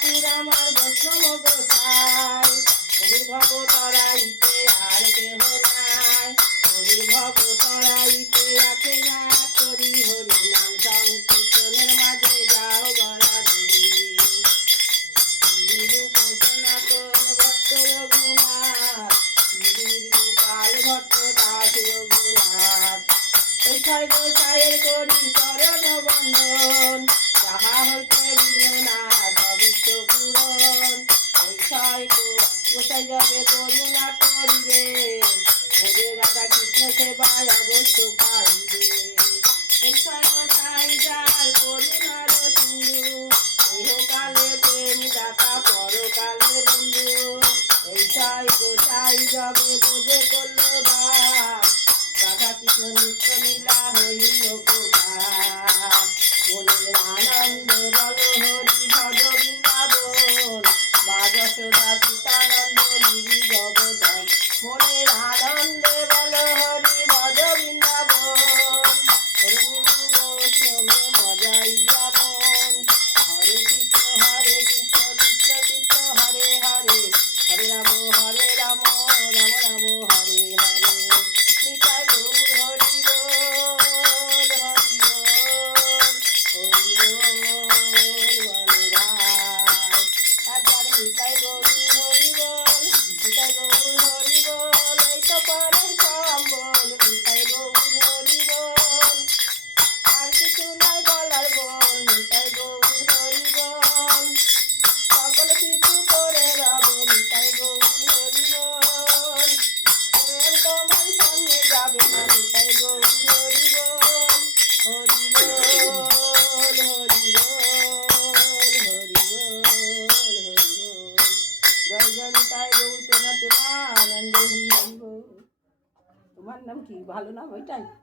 ঠাকুর আমার বৈষ্ণব গোসাই, কলির ভব তরাইতে আর কেহ নাই, কলির ভব তরাইতে আছে গাছ করি হরি নাম সংকীর্তনের মাঝে যাও গড়া ধরি। সনাতন ভট্ট রঘুনাথ, গোপাল ভট্ট দাস রঘুনাথ, ওই ছয় গোসাইয়ের করি চরণ বন্দন, যাহা হইতে বিঘ্ননাথ অবিষ্ট পূরণ। ওই ছয় গোসাই যবে করুণা করিবে, ভোরে রাধা কৃষ্ণ সেবায় অবশ্য পাইবে। ওই ছয় গোসাই যার করুণার সিন্ধু, ইহকালে প্রেম দাতা পরকালের বন্ধু। এই ছয় গোসাই যবে বোঝে করল বাপ, রাধা কৃষ্ণ নিত্য লীলা হইল প্রকাশ। মনের আনন্দ বল হরি ভজ বৃন্দাবন, মা যশোদা পিতানন্দ গিরি গোবর্ধন। মনের আনন্দে বল হরি ভজ বৃন্দাবন, গুরু বৈষ্ণবে মজাইয়া মন। হরে কৃষ্ণ কৃষ্ণ কৃষ্ণ হরে হরে, হরে রাম রাম রাম হরে হরে। নিতাই গৌর হরি বল, হরি বল, হরি বল বল ভাই। একবার নিতাই গৌর হরি বল, নিতাই গৌর হরি বল, এই তো পরে সম্বল। নিতাই গৌর হরি বল, আর কিছু নাই বলার বল। নিতাই গৌর হরি বল, সকল কিছু করে রবে। নিতাই গৌর হরি বল, প্রেম তোমার সঙ্গে যাবে না। নিতাই গৌর হরি বল, হরি বল, হরি বল, হরি বল, হরি বল। জয় জয় নিতাই গৌর সেনাতে মা আনন্দে হরি বল। তোমার নাম কি? ভালো নাম ওইটাই।